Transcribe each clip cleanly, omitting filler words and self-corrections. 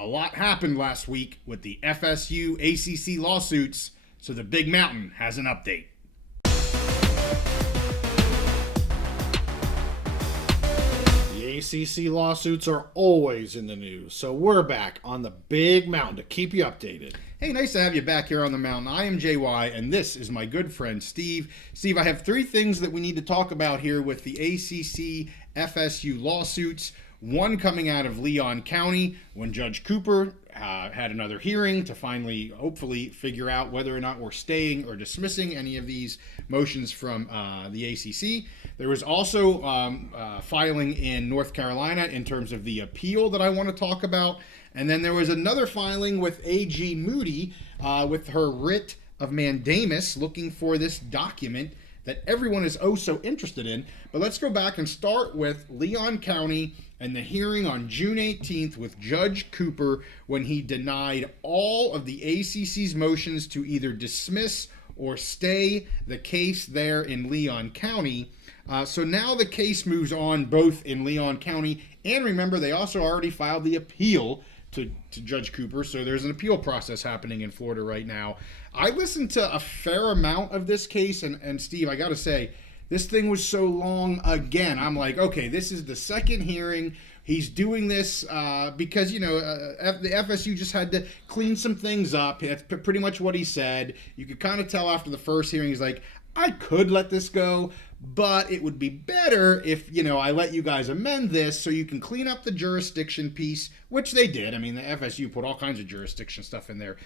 a lot happened last week with the FSU ACC lawsuits, so the Big Mountain has an update. The ACC lawsuits are always in the news, so we're back on the Big Mountain to keep you updated. Hey, nice to have you back here on the mountain. I am JY, and this is my good friend Steve. Steve, I have three things that we need to talk about here with the ACC FSU lawsuits. One coming out of Leon County when Judge Cooper had another hearing to finally, hopefully, figure out whether or not we're staying or dismissing any of these motions from the ACC. There was also filing in North Carolina in terms of the appeal that I want to talk about. And then there was another filing with AG Moody with her Writ of Mandamus looking for this document that everyone is oh so interested in. But let's go back and start with Leon County and the hearing on June 18th with Judge Cooper when he denied all of the ACC's motions to either dismiss or stay the case there in Leon County. So now the case moves on both in Leon County, and remember they also already filed the appeal to Judge Cooper, so there's an appeal process happening in Florida right now. I listened to a fair amount of this case, and Steve, I gotta say, this thing was so long again. I'm like, okay, this is the second hearing. He's doing this because, the FSU just had to clean some things up. That's pretty much what he said. You could kind of tell after the first hearing, he's like, I could let this go, but it would be better if, I let you guys amend this so you can clean up the jurisdiction piece, which they did. I mean, the FSU put all kinds of jurisdiction stuff in there.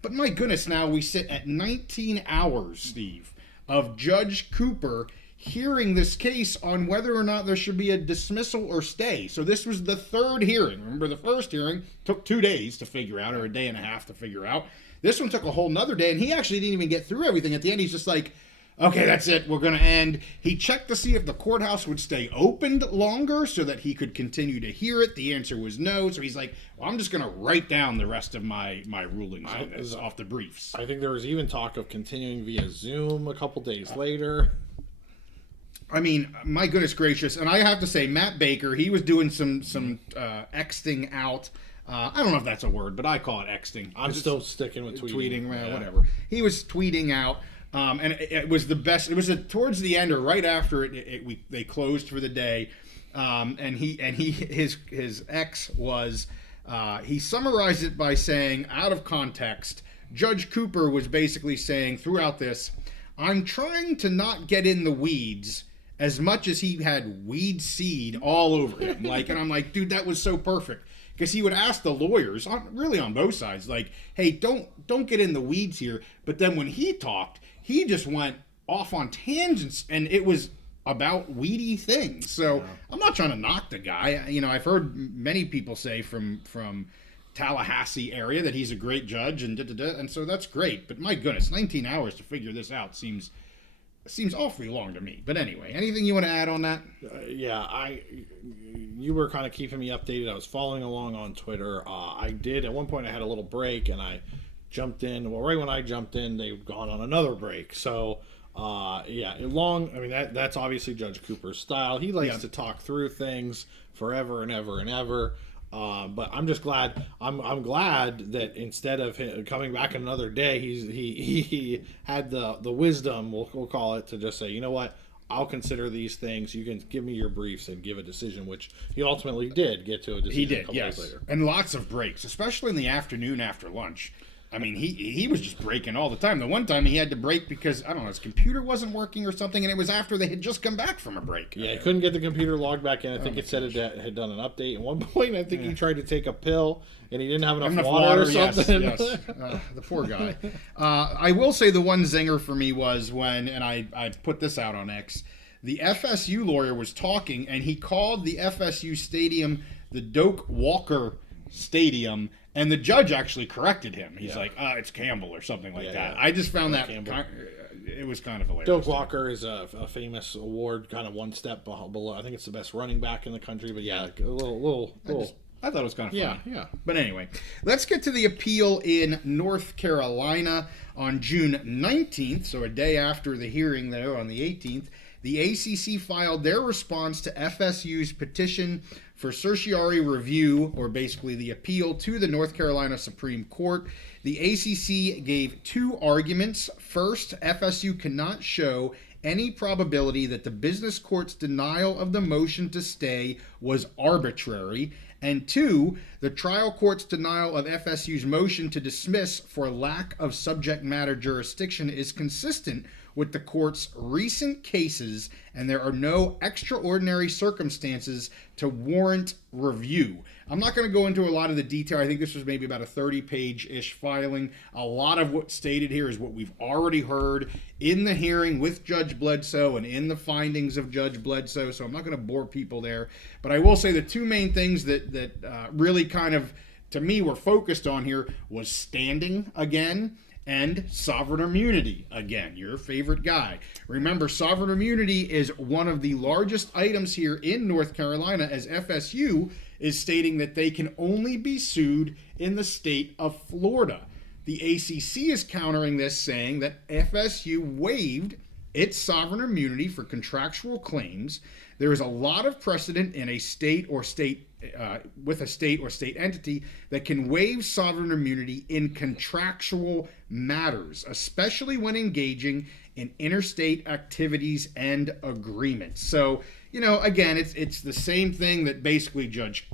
But my goodness, now we sit at 19 hours, Steve, of Judge Cooper hearing this case on whether or not there should be a dismissal or stay. So this was the third hearing. Remember, the first hearing took 2 days to figure out, or a day and a half to figure out. This one took a whole nother day, and he actually didn't even get through everything. At the end, he's just like, okay, that's it. We're going to end. He checked to see if the courthouse would stay opened longer so that he could continue to hear it. The answer was no. So he's like, well, I'm just going to write down the rest of my rulings on this off the briefs. I think there was even talk of continuing via Zoom a couple days later. I mean, my goodness gracious. And I have to say, Matt Baker, he was doing some Xting out. I don't know if that's a word, but I call it Xting. I'm still sticking with tweeting. Whatever. He was tweeting out. And it was the best. It was towards the end or right after they closed for the day. And his ex was he summarized it by saying, out of context, Judge Cooper was basically saying throughout this, I'm trying to not get in the weeds as much as he had weed seed all over him. And I'm like, dude, that was so perfect. Because he would ask the lawyers, really on both sides, like, hey, don't get in the weeds here. But then when he talked, he just went off on tangents, and it was about weedy things. So yeah. I'm not trying to knock the guy. I've heard many people say from Tallahassee area that he's a great judge, and so that's great. But my goodness, 19 hours to figure this out seems awfully long to me. But anyway, anything you want to add on that? You were kind of keeping me updated. I was following along on Twitter. I did. At one point, I had a little break, and I jumped in. Well, right when I jumped in, they've gone on another break. So, long. I mean, that's obviously Judge Cooper's style. He likes to talk through things forever and ever and ever. But I'm just glad. I'm glad that instead of coming back another day, he had the wisdom, we'll call it, to just say, you know what, I'll consider these things. You can give me your briefs and give a decision, which he ultimately did get to a decision. He did, a couple yes. days later. And lots of breaks, especially in the afternoon after lunch. I mean, he was just breaking all the time. The one time he had to break because, I don't know, his computer wasn't working or something, and it was after they had just come back from a break. Yeah, he couldn't get the computer logged back in. I think it said it had done an update. At one point, I think he tried to take a pill, and he didn't have enough water or something. Yes. The poor guy. I will say the one zinger for me was when, and I put this out on X, the FSU lawyer was talking, and he called the FSU stadium the Doak Walker Stadium, and the judge actually corrected him. He's like, it's Campbell or something like that. I just found that it was kind of hilarious. Doak Walker is a famous award, kind of one step below. I think it's the best running back in the country, but a little. I thought it was kind of funny. Yeah. But anyway, let's get to the appeal in North Carolina on June 19th, so a day after the hearing there on the 18th. The ACC filed their response to FSU's petition for certiorari review, or basically the appeal to the North Carolina Supreme Court. The ACC gave two arguments. First, FSU cannot show any probability that the business court's denial of the motion to stay was arbitrary. And two, the trial court's denial of FSU's motion to dismiss for lack of subject matter jurisdiction is consistent with the court's recent cases, and there are no extraordinary circumstances to warrant review. I'm not going to go into a lot of the detail. I think this was maybe about a 30-page-ish filing. A lot of what's stated here is what we've already heard in the hearing with Judge Bledsoe and in the findings of Judge Bledsoe, so I'm not going to bore people there. But I will say the two main things that really kind of, to me, were focused on here was standing again and sovereign immunity again, your favorite guy. Remember, sovereign immunity is one of the largest items here in North Carolina, as FSU is stating that they can only be sued in the state of Florida. The ACC is countering this, saying that FSU waived its sovereign immunity for contractual claims. There is a lot of precedent in a state or state entity that can waive sovereign immunity in contractual matters, especially when engaging in interstate activities and agreements. So, again, it's the same thing that basically Judge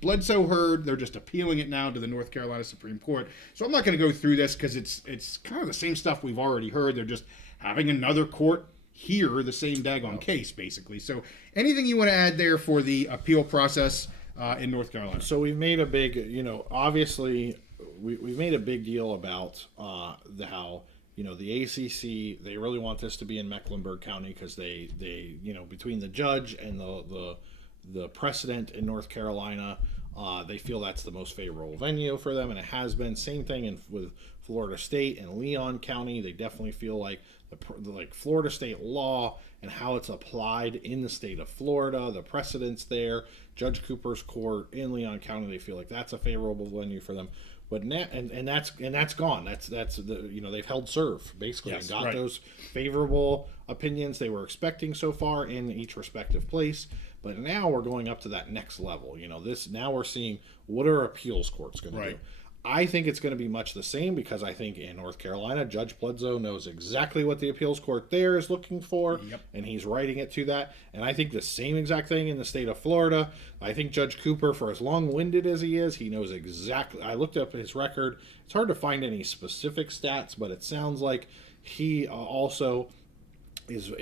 Bledsoe heard. They're just appealing it now to the North Carolina Supreme Court. So I'm not going to go through this because it's kind of the same stuff we've already heard. They're just having another court hear the same daggone case, basically. So anything you want to add there for the appeal process in North Carolina? So we've made a big, obviously, we've made a big deal about how, the ACC, they really want this to be in Mecklenburg County because they between the judge and the precedent in North Carolina, they feel that's the most favorable venue for them, and it has been. Same thing with Florida State and Leon County. They definitely feel like the Florida State law and how it's applied in the state of Florida, the precedents there, Judge Cooper's court in Leon County, they feel like that's a favorable venue for them. But that's gone. That's they've held serve basically, yes, and got right. those favorable opinions they were expecting so far in each respective place. But now we're going up to that next level. Now we're seeing what are appeals courts going to do. I think it's going to be much the same because I think in North Carolina, Judge Bledsoe knows exactly what the appeals court there is looking for, and he's writing it to that. And I think the same exact thing in the state of Florida. I think Judge Cooper, for as long-winded as he is, he knows exactly. I looked up his record. It's hard to find any specific stats, but it sounds like he also has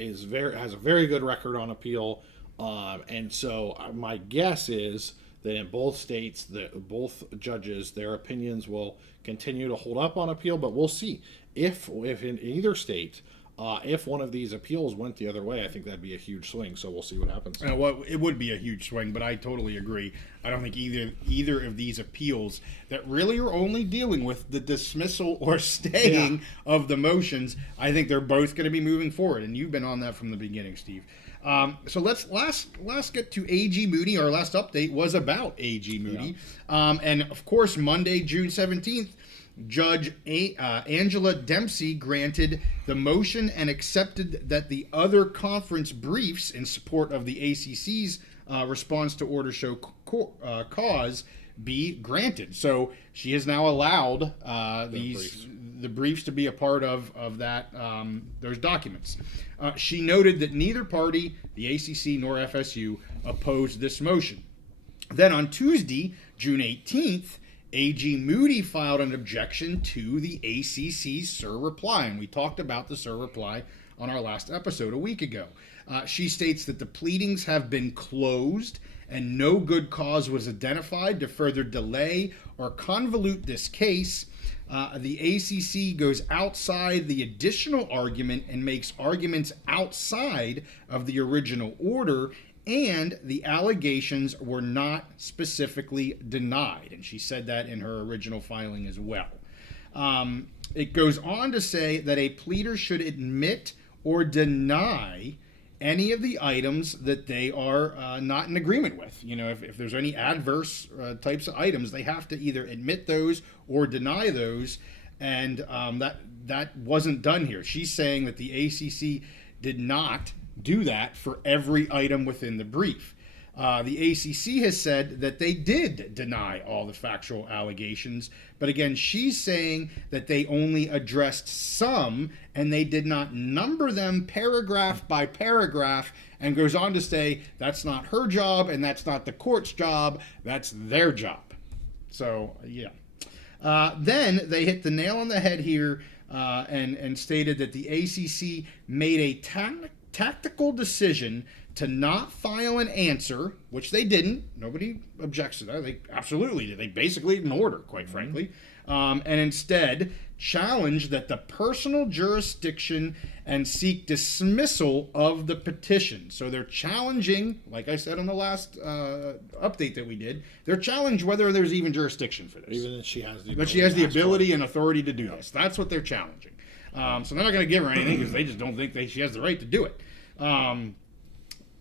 a very good record on appeal. And so my guess is that in both states, both judges, their opinions will continue to hold up on appeal. But we'll see if in either state, if one of these appeals went the other way, I think that'd be a huge swing. So we'll see what happens. Well, it would be a huge swing, but I totally agree. I don't think either of these appeals that really are only dealing with the dismissal or staying of the motions, I think they're both going to be moving forward. And you've been on that from the beginning, Steve. So let's last get to A.G. Moody. Our last update was about A.G. Moody. And of course, Monday, June 17th, Judge Angela Dempsey granted the motion and accepted that the other conference briefs in support of the ACC's response to order show cause be granted. So she has now allowed the briefs to be a part of that those documents. She noted that neither party, the ACC nor FSU, opposed this motion. Then on Tuesday, June 18th, A.G. Moody filed an objection to the ACC's sur-reply, and we talked about the sur-reply on our last episode a week ago. She states that the pleadings have been closed and no good cause was identified to further delay or convolute this case. The ACC goes outside the additional argument and makes arguments outside of the original order, and the allegations were not specifically denied. And she said that in her original filing as well. It goes on to say that a pleader should admit or deny any of the items that they are not in agreement with. If there's any adverse types of items, they have to either admit those or deny those, and that wasn't done here. She's saying that the ACC did not do that for every item within the brief. The ACC has said that they did deny all the factual allegations, but again, she's saying that they only addressed some and they did not number them paragraph by paragraph, and goes on to say that's not her job and that's not the court's job, that's their job. So, yeah. Then they hit the nail on the head here and stated that the ACC made a tactical decision to not file an answer, which they didn't. Nobody objects to that. They absolutely did. They basically ignored her, quite frankly. And instead challenge that the personal jurisdiction and seek dismissal of the petition. So they're challenging, like I said on the last update that we did, they're challenging whether there's even jurisdiction for this. Even if she has the ability. But she has the ability and authority to do this. That's what they're challenging. So they're not going to give her anything because they just don't think she has the right to do it.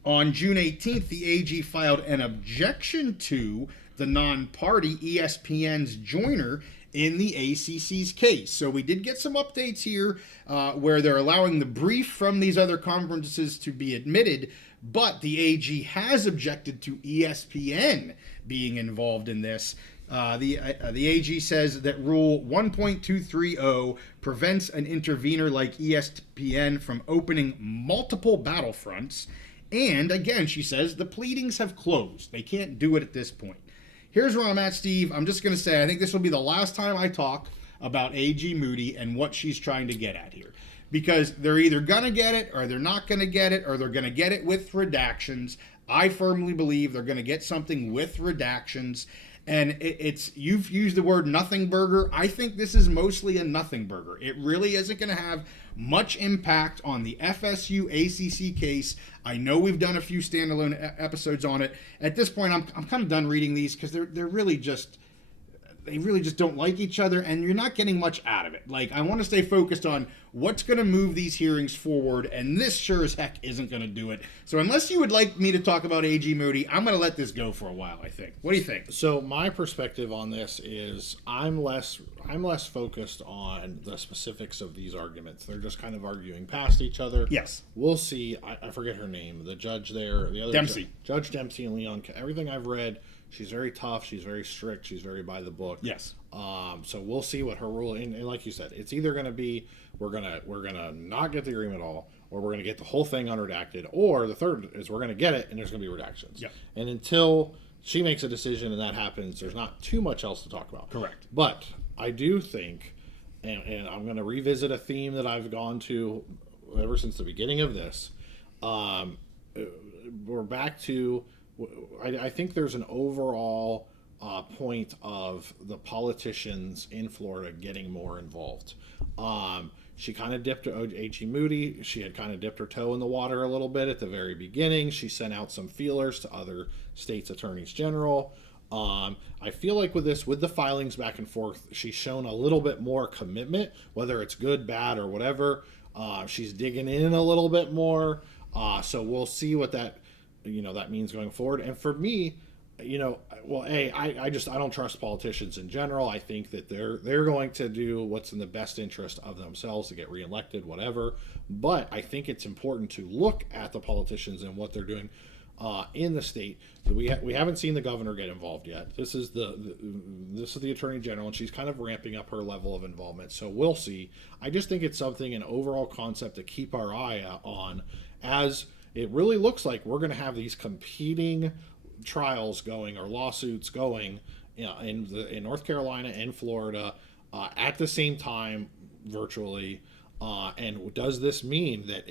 On June 18th, the AG filed an objection to the non-party ESPN's joiner in the ACC's case. So we did get some updates here where they're allowing the brief from these other conferences to be admitted, but the AG has objected to ESPN being involved in this. The AG says that Rule 1.230 prevents an intervener like ESPN from opening multiple battlefronts. And again, she says the pleadings have closed. They can't do it at this point. Here's where I'm at, Steve. I'm just going to say I think this will be the last time I talk about AG Moody and what she's trying to get at here. Because they're either going to get it or they're not going to get it, or they're going to get it with redactions. I firmly believe they're going to get something with redactions. And you've used the word nothing burger. I think this is mostly a nothing burger. It really isn't going to have much impact on the FSU ACC case. I know we've done a few standalone episodes on it. At this point, I'm kind of done reading these because they're really just don't like each other, and you're not getting much out of it. Like, I want to stay focused on what's going to move these hearings forward, and this sure as heck isn't going to do it. So unless you would like me to talk about AG Moody, I'm going to let this go for a while, I think. What do you think? So my perspective on this is I'm less focused on the specifics of these arguments. They're just kind of arguing past each other. Yes. We'll see. I forget her name. The judge there, the other Dempsey. Judge Dempsey and Leon. Everything I've read, she's very tough. She's very strict. She's very by the book. Yes. So we'll see what her rule. And like you said, it's either going to be we're gonna not get the agreement at all, or we're gonna get the whole thing unredacted, or the third is we're gonna get it and there's gonna be redactions. Yep. And until she makes a decision and that happens, there's not too much else to talk about. Correct. But I do think, and I'm going to revisit a theme that I've gone to ever since the beginning of this. We're back to, I think there's an overall point of the politicians in Florida getting more involved. She kind of dipped AG Moody. She had kind of dipped her toe in the water a little bit at the very beginning. She sent out some feelers to other states' attorneys general. I feel like with the filings back and forth, she's shown a little bit more commitment, whether it's good, bad, or whatever. She's digging in a little bit more. So we'll see what that means going forward. And for me, I don't trust politicians in general. I think that they're going to do what's in the best interest of themselves to get reelected, whatever. But I think it's important to look at the politicians and what they're doing in the state. We haven't seen the governor get involved yet. This is the attorney general, and she's kind of ramping up her level of involvement. So we'll see. I just think it's an overall concept to keep our eye on, as it really looks like we're going to have these competing trials going, or lawsuits going, in North Carolina and Florida at the same time, virtually. And does this mean that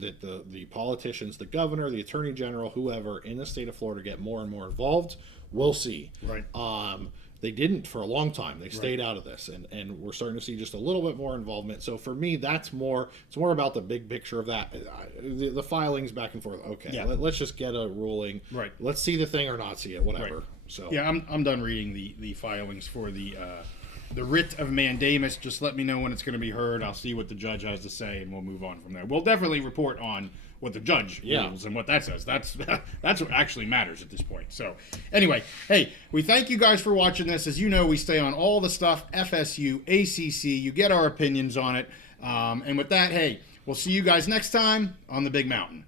the politicians, the governor, the attorney general, whoever in the state of Florida get more and more involved? We'll see. Right. They didn't for a long time. They stayed out of this, and we're starting to see just a little bit more involvement. So for me, it's more about the big picture of that. The filings back and forth. Okay, yeah. Let's just get a ruling. Right. Let's see the thing or not see it, whatever. Right. So yeah, I'm done reading the filings for the Writ of Mandamus. Just let me know when it's going to be heard. I'll see what the judge has to say, and we'll move on from there. We'll definitely report on what the judge rules and what that says. That's what actually matters at this point. So anyway, hey, we thank you guys for watching this. As you know, we stay on all the stuff, FSU, ACC. You get our opinions on it. And with that, hey, we'll see you guys next time on the Big Mountain.